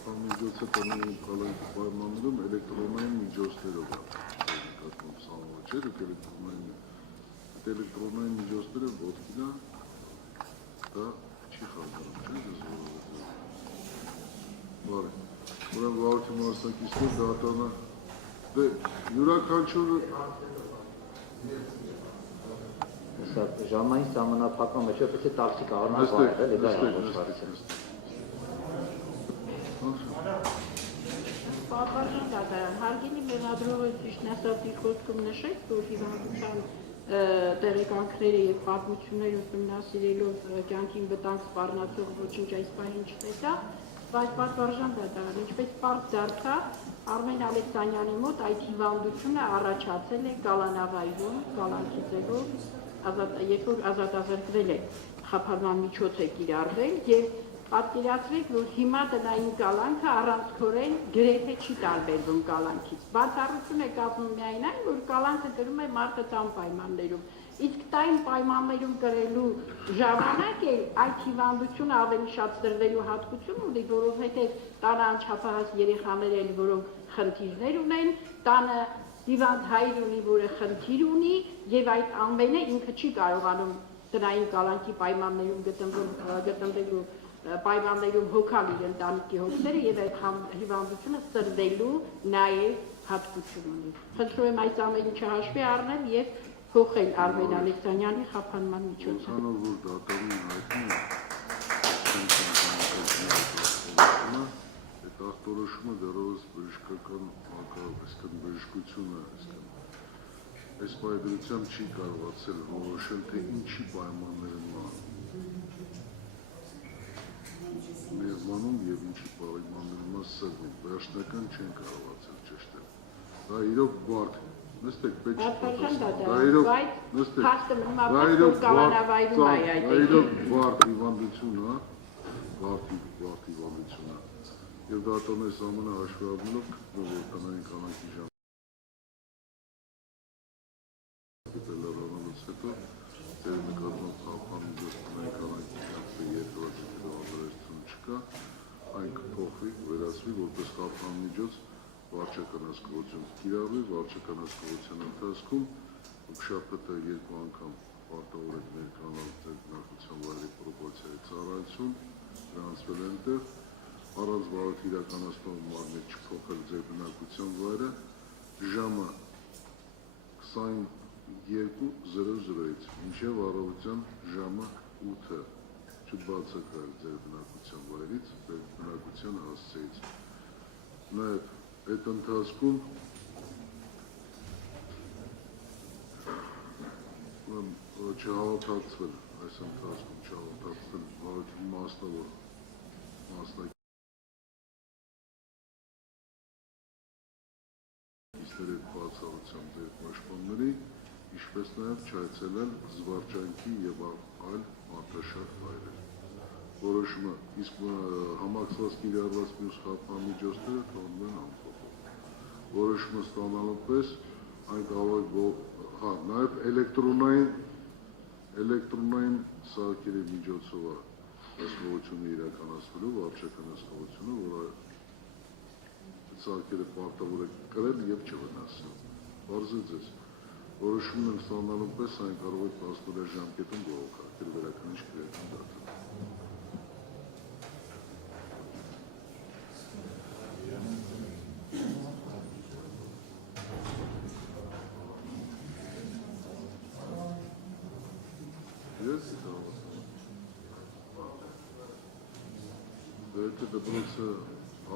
խափամիջոցը տնային կալանքի պայմաններում էլեկտրոնային միջոցներով նկատմամբ սահմանված չէ, էլեկտրոնային միջոցները ոտքինա դա չի խանգարում, չէ, ձեզ որովհետև։ Բարի, ուրեմն վարորդի մասնակիցներ դատանը դե յուրաքանչյուր ժամային սահմանափակման մեջ որպես տաքսի կարող է վարել, դա է ոչխարություն։ Պատվարժան դատարան, հարգելի մեղադրողը ճիշտ ասած իր խոսքում նշեց, որ հիվանդության տեղեկանքները եւ պատմությունները ուսումնասիրելով կյանքին վտանգ սպառնացող ոչինչ այս պահին չտեսա, բայց պատվարժան դատարան, ինչպես պարզ դարձավ, Արմեն Ալեքսանյանի մոտ այդ հիվանդությունը առաջացել է Գալանավայրում, Գալանքիծելով, երբ որ ազատազրկվել է, խափանման միջոց է կիրառվել եւ պատկերացրեք, որ հիմա տնային կալանքը առանցքորեն գրեթե չի տարբերվում կալանքից։ Բացառություն է կազմում միայն այն, որ կալանքը կրում է մարդկային պայմաններում։ Իսկ տային պայմաններում կրելու ժամանակ էլ այդ հիվանդությունը ավելի շատ սրվելու հատկություն ունի, որովհետև տանը անչափահաս երեխաներ են, որոնք խնդիրներ ունեն, տանը հիվանդ հայր ունի, որը խնդիր ունի, եւ այդ ամենը ինքը չի կարողանում տնային կալանքի պայմաններում գտնվելու պայմաններում հոգալ իր ընտանիքի հոգները եւ այդ հիվանդությունը սրվելու նաեւ հատկություն ունի։ Խնդրում եմ այս ամեն ինչը հաշվի առնել եւ փոխել Արմեն Ալեքսանյանի խափանման միջոցը։ Քանով որ դատարանի հայտնի այդ ախտորոշումը դեռևս բժշկական այսքան բժշկությունը այս պայմանությամբ չի կարողացել որոշել, թե ինչի պայմաններում ներմանում եւ ինչի պայմաններում սրվում, վերջնական չեն կարողացել ճշտել։ Դա իրոք բարդ է, նստեք պետք չի պատասխան, դա իրոք բարդ հիվանդություն է, բարդ հիվանդություն է, եւ դատան այս ամենը հաշվի առնելով գտնող որ տնային կալանքի լրանալուց հետո ձեր նկատմամբ խափամիջոց տնային կալանքի շանսը երկրորդի չկա, այն կփոխվի, վերածվի որպես խափամիջոց վարչական հսկողություն կիրառվի, վարչական հսկողության ընթացքում շաբաթը երկու անգամ պարտավոր եք ներկայանալ ձեր բնակության վայրի պրոպորցիայի ծառայություն, գրանցվել այնտեղ, առանց վարորդի իրականացնող մարմնի չփոխել ձեր բնակության վայրը, ժամը 22:00-ից մինչև առավոտյան ժամը 8-ը չբացակայել ձեր բնակության վայրից, ձեր բնակության հասցեից։ Նաև այդ ընթացքում չհավատացվել, այս ընթացքում չհավատացվել վարորդի մասնավոր մասնակիցների բացառությամբ ձեր պաշտպանների, ինչպես նաև չայցելել զվարճանքի եւ այլ արտաշատ վայրեր։ Որոշումը իսկ համակցված կիրառված մյուս խափամիջոցները թողնվում են անփոփոխ։ Որոշումը ստանալու պես այն կարող է նաև էլեկտրոնային սարքերի միջոցով է հսկողությունը իրականացվելու վարչական հսկողությունը, որը սարքերը պարտավոր է կրել եւ չվնասել։ Բարձր ձեզ որոշումն են ստանալու պես այն կարող է 10 ժամկետում բողոքարկել վերաքննիչ քրեական դատը։ Դեպի դպրոցը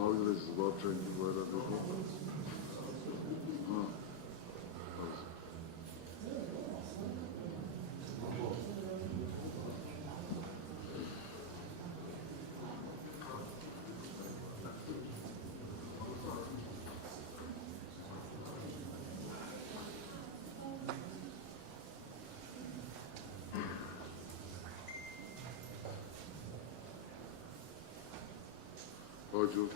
արգրես զվարճանքի վայրադեպում հաջորդ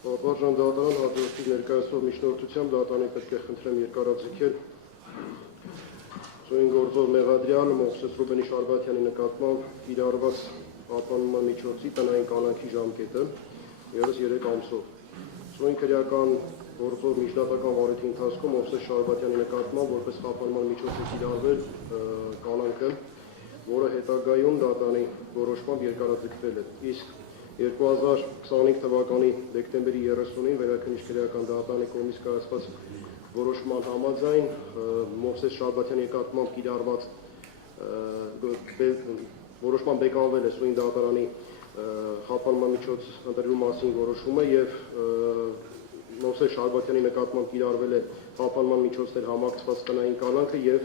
Պատվարժան դատարան հաջորդի ներկայացնող միջնորդությամբ դատարանի պետք է խնդրեմ երկարաձգել Սույն գործով մեղադրյալ Մովսես Ռուբենի Շարբաթյանի նկատմամբ կիրառված պահպանման միջոցի տնային կալանքի ժամկետը ևս 3 ամսով։ Սույն քրեական գործով միջնադարական վարույթի ընթացքում Մովսես Շարբաթյանի նկատմամբ որպես պահպանման միջոց է կիրառվել կալանքը, որը հետագայում դատանի որոշմամբ երկարաձգվել է։ Իսկ 2025 թվականի դեկտեմբերի 30-ին Վերաքննիչ քրեական դատարանի կողմից կայացված որոշման համաձայն Մովսես Շարբաթյանի նկատմամբ կիրառված որոշման բեկանվել է սույն դատարանի խափանման միջոց ընտրելու մասին որոշումը եւ Մովսես Շարբաթյանի նկատմամբ կիրառվել է խափանման միջոցներ համակցված տնային կալանքը եւ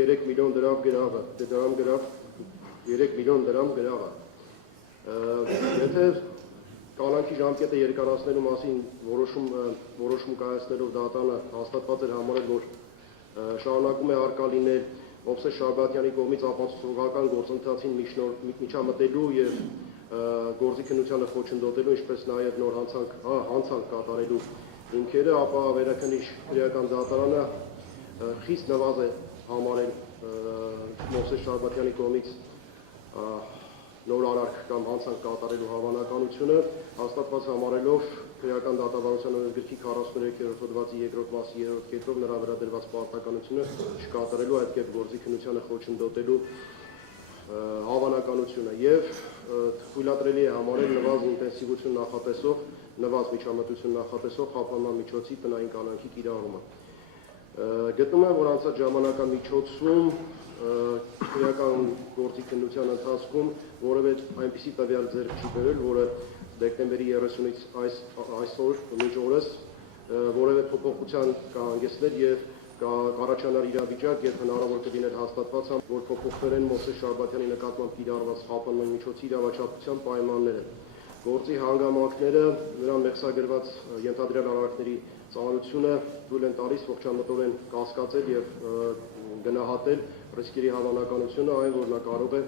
3 միլիոն դրամ գրավը։ Եթե կալանքի ժամկետը երկարացնելու մասին որոշում կայացնելով դատանը հաստատված էր համարել, որ շարունակում է առկա լինել Մովսես Շարբաթյանի կողմից ապացուցողական գործընթացին միջամտելու եւ գործի քննությանը խոչընդոտելու, ինչպես նաեւ նոր հանցանք կատարելու հիմքերը, ապա Վերաքննիչ քրեական դատարանը խիստ նվազ է համարել Մովսես Շարբաթյանի կողմից նոր արարք կամ հանցանք կատարելու հավանականությունը, հաստատված համարելով քրեական դատավարության օրենսգրքի 43-րդ հոդվածի 2-րդ մասի 3-րդ կետով նրա վրա դրված պարտականությունը չկատարելու, այդ կերպ գործի քննությանը խոչընդոտելու հավանականությունը եւ թույլատրելի է համարել նվազ ինտենսիվություն նախատեսող, նվազ միջամտություն նախատեսող խափանման միջոցի տնային կալանքի կիրառումը։ Գտնում եմ, որ անցած ժամանակամիջոցում քրեական գործի քննության ընթացքում որևէ այնպիսի տվյալ ձեռք չի բերել, որը դեկտեմբերի 30-ից այսօր մինչ օրս որևէ փոփոխության կհանգեցներ եւ կառաջանար իրավիճակ, երբ հնարավոր կլիներ հաստատված, որ փոփոխվել են Մովսես Շարբաթյանի նկատմամբ կիրառված խափանման միջոցի իրավաչափության պայմանները։ Գործի հանգամանքները նրան մեղսագրված ենթադրյալ արարքների ծանրությունը թույլ են տալիս ողջամտորեն կասկածել եւ գնահատել ռիսկերի հավանականությունը, այն որ նա կարող է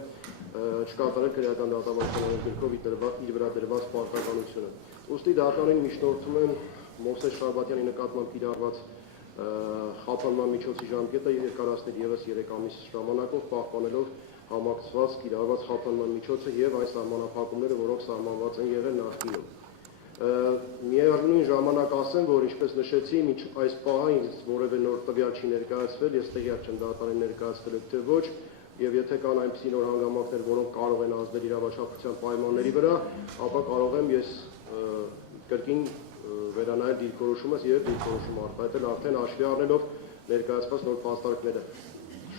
չկատարել քրեական դատավարության օրենսգրքով իր վրա դրված պարտականությունը։ Ուստի դատարանին միջնորդում են Մովսես Շարբաթյանի նկատմամբ կիրառված խափանման միջոցի ժամկետը երկարացնել ևս 3 ամիս ժամանակով, պահպանելով համակցված կիրառված խափանման միջոցը եւ այս սահմանափակումները, որոնք սահմանված են եղել նախկինում։ Միևնույն ժամանակ ասեմ, որ ինչպես նշեցի, մինչ այս պահը ինձ որևէ նոր տվյալ չի ներկայացվել, ես տեղյակ չեմ դատարանին ներկայացվել թե ոչ, եւ եթե կան այնպիսի նոր հանգամանքներ, որոնք կարող են ազդել իրավաչափության պայմանների վրա, ապա կարող եմ ես կրկին վերանայել դիրքորոշումս եւ դիրքորոշում արտահայտել արդեն հաշվի առնելով ներկայացված նոր փաստարկները։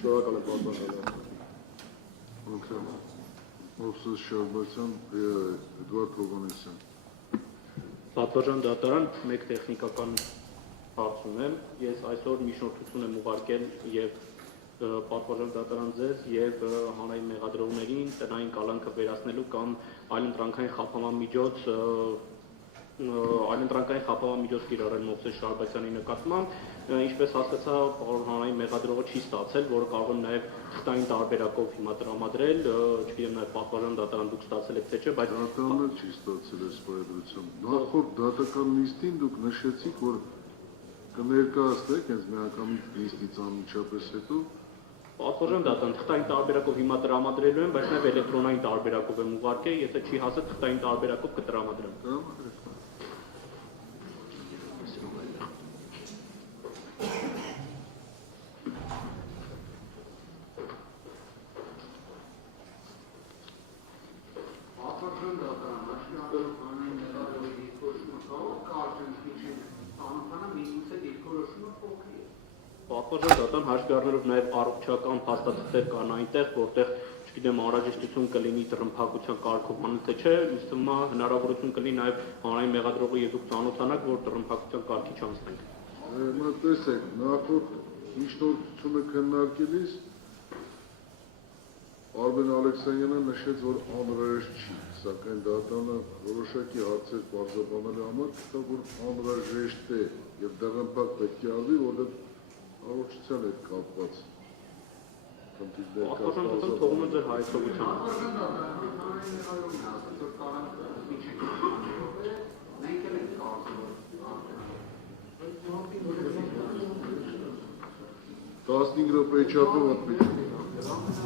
Շնորհակալ եմ պատասխանատու։ Մովսես Շարբաթյան, Էդվարդ Հովհաննիսյան։ Պատվարժան դատարան, մեկ տեխնիկական հարց ունեմ։ Ես այսօր միջնորդություն եմ ուղարկել եւ պատվարժան դատարան ձեզ եւ հանրային մեղադրողներին տնային կալանքը վերացնելու կամ այլընտրանքային խափանման միջոց կիրառել Մովսես Շարբաթյանի նկատմամբ, ինչպես հասկացա, հանրային մեղադրողը չի ստացել, որը կարող եմ նաեւ թղթային տարբերակով հիմա տրամադրել, չգիտեմ նաեւ պատվարժան դատարան դուք ստացել եք թե չէ, բայց դատարանը չի ստացել այս պայմանությամբ։ Նախորդ դատական նիստին դուք նշեցիք, որ կներկայացնեք հենց միանգամից նիստից անմիջապես հետո պատվարժան դատարան թղթային տարբերակով հիմա տրամադրելու եմ, բայց նաեւ էլեկտրոնային տարբերակով եմ ուղարկել, եթե չի հասել թղթային տարբերակով կտրամադրեմ։ Պատվարժան դատարան հաշվի առնելով նաև առողջական փաստաթղթեր կան այնտեղ, որտեղ, չգիտեմ, անհրաժեշտություն կլինի տրմփակության կարգովանում թե չէ, ինձ թվում է հնարավորություն կլինի նաև հանրային մեղադրողը եւ դուք ծանոթանաք, որ տրմփակության կարգի չանցնենք։ Հիմա տեսեք, նախորդ միջնորդությունը քննարկելիս Արմեն Ալեքսանյանը նշեց, որ անհրաժեշտ չի, սակայն դատարանը որոշակի հարցեր պարզաբանելու համար գտավ, որ անհրաժեշտ է եւ դեղամփակ պետք է արվի, որովհետեւ առողջության հետ կապված խնդիրներ կա։ Պատվարժան թողում եմ ձեր հայցողության։ 15 րոպեի չափով ընդմիջում։